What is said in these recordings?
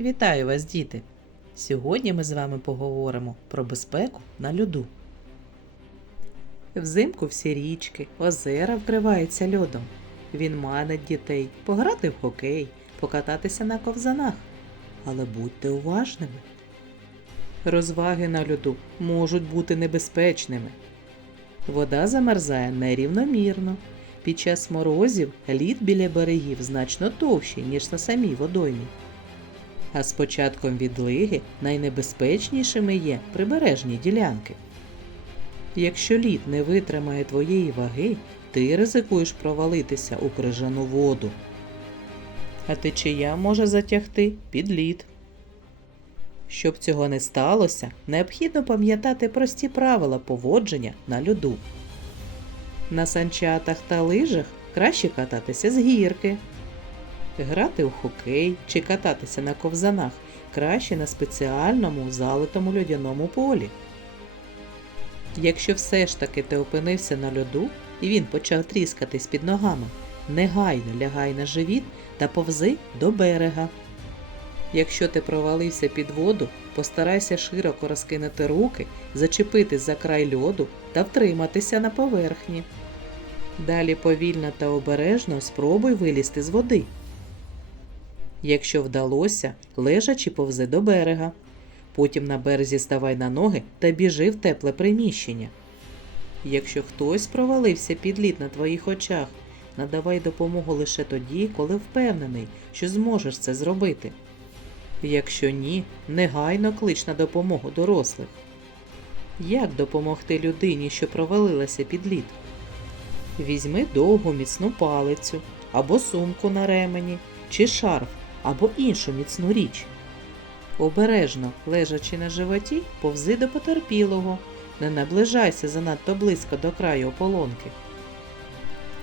Вітаю вас, діти! Сьогодні ми з вами поговоримо про безпеку на льоду. Взимку всі річки, озера вкриваються льодом. Він манить дітей пограти в хокей, покататися на ковзанах. Але будьте уважними. Розваги на льоду можуть бути небезпечними. Вода замерзає нерівномірно. Під час морозів лід біля берегів значно товщий, ніж на самій водоймі. А з початком відлиги найнебезпечнішими є прибережні ділянки. Якщо лід не витримає твоєї ваги, ти ризикуєш провалитися у крижану воду. А течія може затягти під лід. Щоб цього не сталося, необхідно пам'ятати прості правила поводження на льоду. На санчатах та лижах краще кататися з гірки. Грати у хокей чи кататися на ковзанах краще на спеціальному залитому льодяному полі. Якщо все ж таки ти опинився на льоду і він почав тріскатись під ногами, негайно лягай на живіт та повзи до берега. Якщо ти провалився під воду, постарайся широко розкинути руки, зачепитись за край льоду та втриматися на поверхні. Далі повільно та обережно спробуй вилізти з води. Якщо вдалося, лежачи повзи до берега. Потім на березі ставай на ноги та біжи в тепле приміщення. Якщо хтось провалився під лід на твоїх очах, надавай допомогу лише тоді, коли впевнений, що зможеш це зробити. Якщо ні, негайно клич на допомогу дорослих. Як допомогти людині, що провалилася під лід? Візьми довгу міцну палицю або сумку на ремені, чи шарф, або іншу міцну річ. Обережно, лежачи на животі, повзи до потерпілого, не наближайся занадто близько до краю ополонки.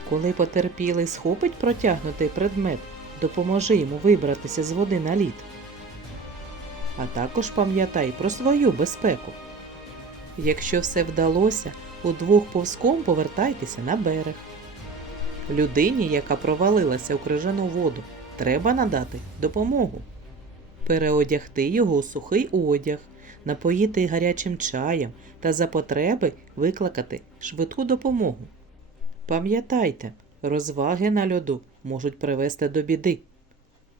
Коли потерпілий схопить протягнутий предмет, допоможи йому вибратися з води на лід. А також пам'ятай про свою безпеку. Якщо все вдалося, удвох повзком повертайтеся на берег. Людині, яка провалилася у крижану воду, треба надати допомогу. Переодягти його у сухий одяг, напоїти гарячим чаєм та за потреби викликати швидку допомогу. Пам'ятайте, розваги на льоду можуть привести до біди.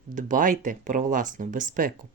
Дбайте про власну безпеку.